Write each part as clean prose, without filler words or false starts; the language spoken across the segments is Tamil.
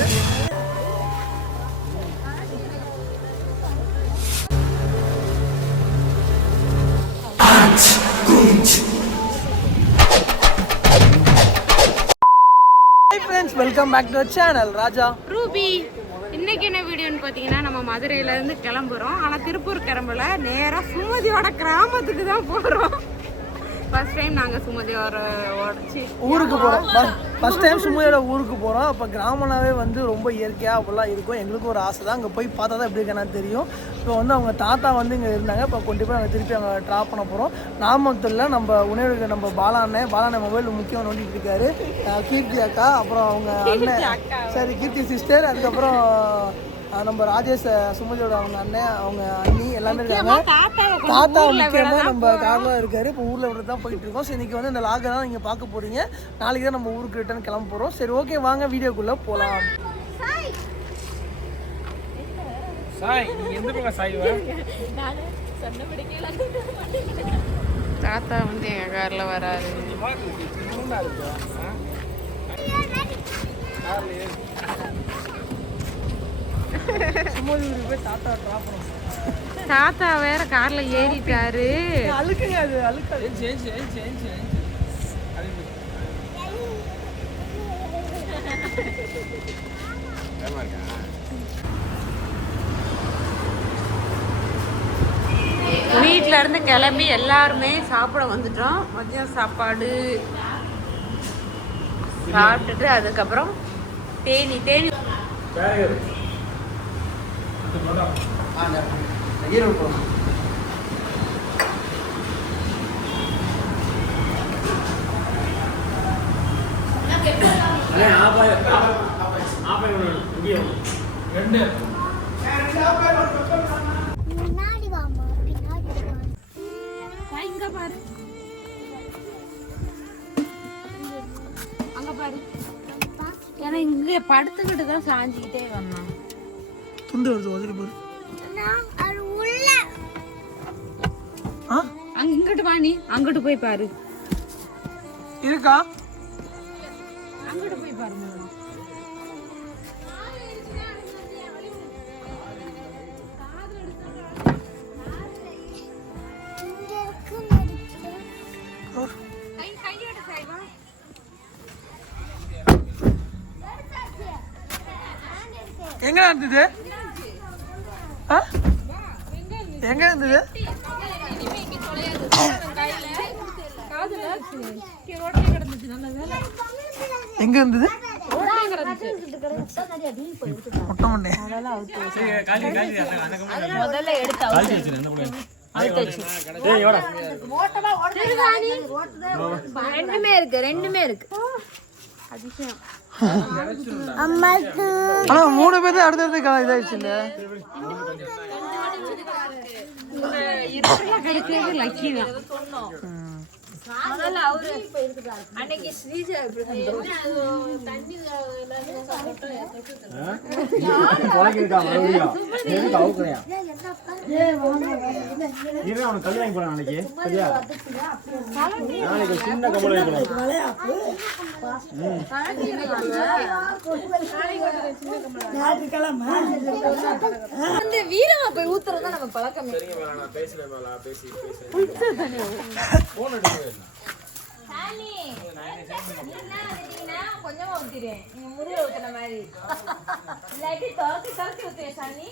இருக்கு. Welcome back to channel Raja Ruby. இன்னைக்கு என்ன வீடியோன்னு பார்த்தீங்கன்னா, நம்ம மதுரையிலேருந்து கிளம்புறோம். ஆனால் திருப்பூர் கிளம்பல, நேராக சுமதியோட கிராமத்துக்கு தான் போகிறோம். ஃபர்ஸ்ட் டைம் நாங்கள் சுமதியோட ஊருக்கு போகிறோம். ஃபர்ஸ்ட் டைம் சுமதியோட ஊருக்கு போகிறோம். அப்போ கிராமனாவே வந்து ரொம்ப இயற்கையாக அப்படிலாம் இருக்கும். எங்களுக்கும் ஒரு ஆசை தான், அங்கே போய் பார்த்தா தான் எப்படி இருக்கேன்னு தெரியும். இப்போ வந்து அவங்க தாத்தா வந்து இங்கே இருந்தாங்க. இப்போ கொண்டு போய் நாங்கள் திருப்பி அங்கே ட்ராப் பண்ண போகிறோம். நாமக்கல்லில் நம்ம உணவு நம்ம பாலாண்ணே மொபைல் முக்கியம் நோண்டிட்டு இருக்காரு. கீர்த்தி அக்கா, அப்புறம் அவங்க அண்ணன், சரி கீர்த்தி சிஸ்டர், அதுக்கப்புறம் நம்ம ராஜேஷ் சுமதியோட அவங்க அண்ணன், அவங்க அண்ணி எல்லாமே இருக்காங்க. தாத்தா முக்கியமாக நம்ம காரில் இருக்காரு. இப்போ ஊரில் விட தான் போயிட்டு இருக்கோம். ஸோ இன்றைக்கி வந்து இந்த லாகை தான் நீங்கள் பார்க்க போகிறீங்க. நாளைக்கு தான் நம்ம ஊருக்கு ரிட்டர்ன் கிளம்ப போகிறோம். சரி ஓகே, வாங்க வீடியோக்குள்ளே போகலாம். தாத்தா வந்து எங்கள் காரில் வராரு. தாத்தா வேற கார்ல ஏறிட்டாரு. அழுக்குங்க, அது அழுக்காது. வீட்டில இருந்து கிளம்பி எல்லாருமே சாப்பிட வந்துட்டோம். மதியம் சாப்பாடு சாப்பிட்டுட்டு அதுக்கப்புறம் தேனி அங்க பாரு. ஏன்னா இங்க படுத்துக்கிட்டு தான் சாஞ்சிக்கிட்டே வந்தான். துண்டு வருது, உதறி போரு. அங்க இங்கிட்டு வா, நீ அங்கிட்டு போய் பாரு. இருக்கா? அங்கிட்டு போய் பாருங்க. எங்க இருந்தது? எங்க இருந்தது? எங்க இருந்தது? ரெண்டுமே இருக்கு. அதிசயம். ஆனா 3 பேர் அடுத்தடுத்து இதாயிடுச்சு. கிடைக்கிறது லக்கி தான். வீரமா போய் ஊத்துறதா நம்ம பழக்கம். கொஞ்சமா ஊத்திடுறேன், நீங்க முருகை ஊத்துன மாதிரி. இல்லாட்டி தொலைச்சி ஊத்துவேன் சாணி.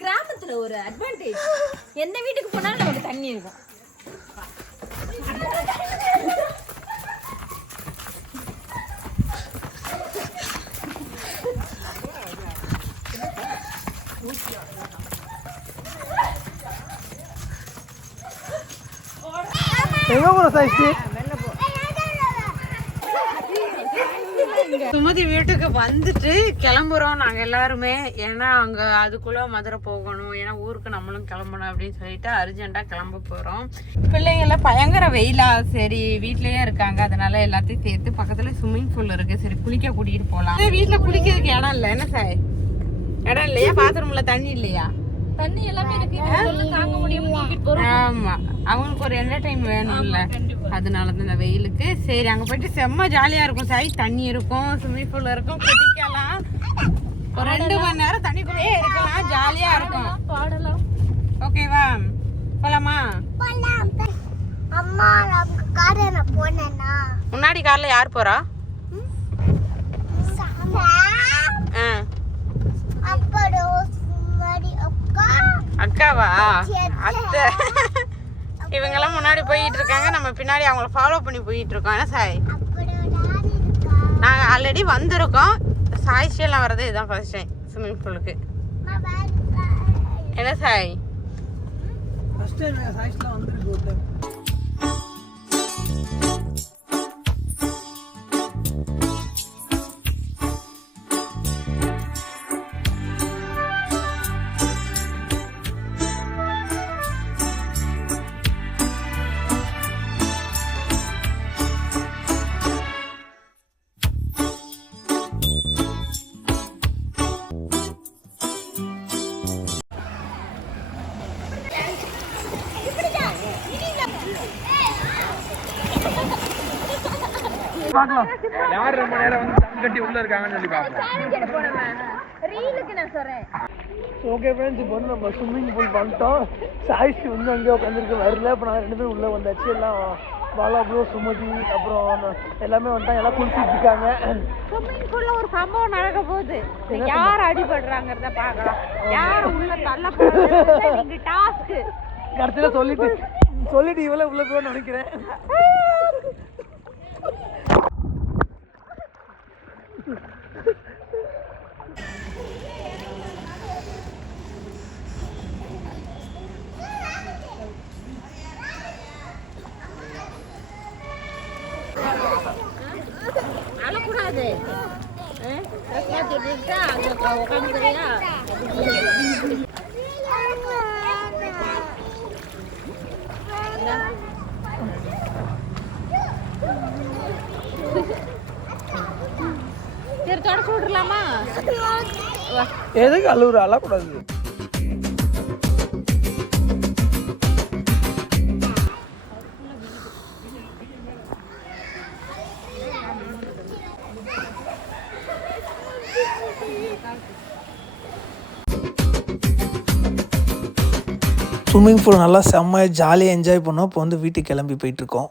கிராமத்துல ஒரு அட்வான்டேஜ், எந்த வீட்டுக்கு போனாலும் நமக்கு தண்ணி இருக்கும். எங்க போற சைஸ்? சுமதி வீட்டுக்கு வந்துட்டு கிளம்புறோம் நாங்க எல்லாருமே. ஏன்னா அங்க அதுக்குள்ள மதுரை போகணும், ஏன்னா ஊருக்கு நம்மளும் கிளம்பணும் அப்படின்னு சொல்லிட்டு அர்ஜென்ட்டா கிளம்ப போறோம். பிள்ளைங்கள பயங்கர வெயிலா, சரி வீட்லயே இருக்காங்க, அதனால எல்லாத்தையும் சேர்த்து பக்கத்துல ஸ்விம்மிங் பூல் இருக்கு, சரி குளிக்க கூட்டிட்டு போலாம். வீட்டுல குளிக்கிறதுக்கு இடம் இல்லை என்ன சார்? இடம் இல்லையா? பாத்ரூம்ல தண்ணி இல்லையா? தண்ணி எல்லாமே இருக்கு, தாங்க முடியாம ஆமா, அவங்களுக்கு ஒரு என்டர்டைன் வேணும்ல, அதனாலதான் இந்த வெயிலுக்கு. சரி அங்க போயிட்டு செம்ம ஜாலியா இருக்கும் சாய். தண்ணி இருக்கும், ஸ்விம்மிங் பூல் இருக்கும், குதிக்கலாம், ஒரு 2 மணி நேரம் தண்ணிக்குள்ளேயே இருக்கலாம், ஜாலியா இருக்கும். பாடலாம். ஓகேவா? போலாமா? அம்மா நமக்கு காரண போனேனா முன்னாடி கார்ல யார் போறா? அக்காவா? அத்தை. இவங்கெல்லாம் முன்னாடி போயிட்டு இருக்காங்க, நம்ம பின்னாடி அவங்கள ஃபாலோ பண்ணி போயிட்டு இருக்கோம். என்ன சாய்? நாங்கள் ஆல்ரெடி வந்திருக்கோம். சாய்ஸ்டியெல்லாம் வர்றது இதுதான் ஃபர்ஸ்ட் டைம் ஸ்விம்மிங் பூலுக்கு. என்ன சாய்? ஃபர்ஸ்ட் டைம் சாய்ஸ்லாம் வந்திருக்கு ஒரு டைம். பார்க்கலாம் யார் ரொம்ப நேரம் வந்து தம் கட்டி உள்ள இருக்காங்கன்னு சொல்லி பார்ப்போம். ரீலுக்கு நான் சொல்றேன். ஓகே ஃப்ரெண்ட்ஸ், இப்போ வந்து நம்ம ஸ்விம்மிங் பூல் பண்ணிட்டோம். சாய்ஸ்டி வந்து அங்கேயே உட்காந்துருக்கு, வரல. இப்போ நான் 2 பேரும் உள்ளே வந்தாச்சு. எல்லாம் பாலா ப்ரோ, சுமதி, அப்புறம் எல்லாமே வந்துட்டாங்க, எல்லாம் குளிச்சுட்டு இருக்காங்க. ஸ்விம்மிங் பூல்ல ஒரு சம்பவம் நடக்க போகுது. யார் அடிபடுறாங்கிறத பார்க்கலாம், யார் உள்ள தள்ள போறாங்க டாஸ்க். கடைசியில் சொல்லிட்டு இவ்வளோ உள்ள போய் நினைக்கிறேன். அழக்கூடாது, உட்காந்துக்கிறியா? சரி தொடச்சு விட்டுலாமா? எதுக்கு அழுவுற? அழக்கூடாது. ஸ்விம்மிங் பூல் நல்லா செம்மையாக ஜாலியாக என்ஜாய் பண்ணோம். இப்போ வந்து வீட்டுக்கு கிளம்பி போயிட்டுருக்கோம்.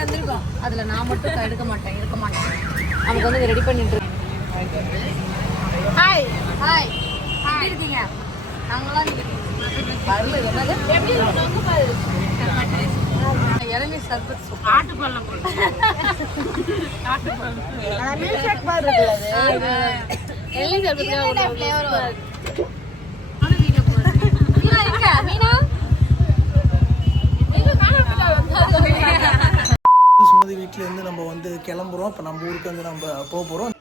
வந்திருக்கோம், அதுல நான் மட்டும் இருக்க மாட்டேன். நமக்கு வந்து ரெடி பண்ணிட்டு இருக்கோம். ஹாய் ஹாய், எப்படி இருக்கீங்க? நாங்களாம் வரல. எப்படி இருக்கு பாரு. இளநீர் சர்பத் ஆட்டுப்பள்ளம் மில்க் பார் இருக்குல்ல, அது இளநீர் சர்பத் ஃப்ளேவர் வரும். சுமதி வீட்டிலேருந்து நம்ம வந்து கிளம்புறோம். இப்போ நம்ம ஊருக்கு வந்து நம்ம போக போகிறோம்.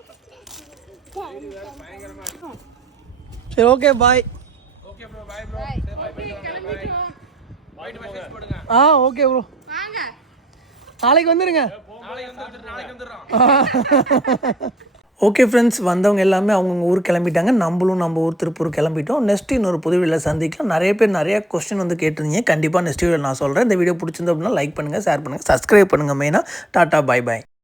சரி, ஓகே பாய். ஓகே ப்ரோ, நாளைக்கு வந்துடுங்க. ஓகே ஃப்ரெண்ட்ஸ், வந்தவங்க எல்லாமே அவங்கவுங்க ஊர் கிளம்பிட்டாங்க. நம்மளும் நம்ம ஊர் திருப்பூர் கிளம்பிட்டோம். நெக்ஸ்ட் இன்னொரு புது வீடியோவில் சந்திக்கலாம். நிறைய பேர் நிறைய கொஸ்டின் வந்து கேட்டிருந்தீங்க. கண்டிப்பாக நெக்ஸ்ட் வீடியோ நான் சொல்கிறேன். இந்த வீடியோ பிடிச்சிருந்து அப்படின்னா லைக் பண்ணுங்கள், ஷேர் பண்ணுங்கள், சப்ஸ்கிரைப் பண்ணுங்கள். மெயினாக டாட்டா, பை பாய்.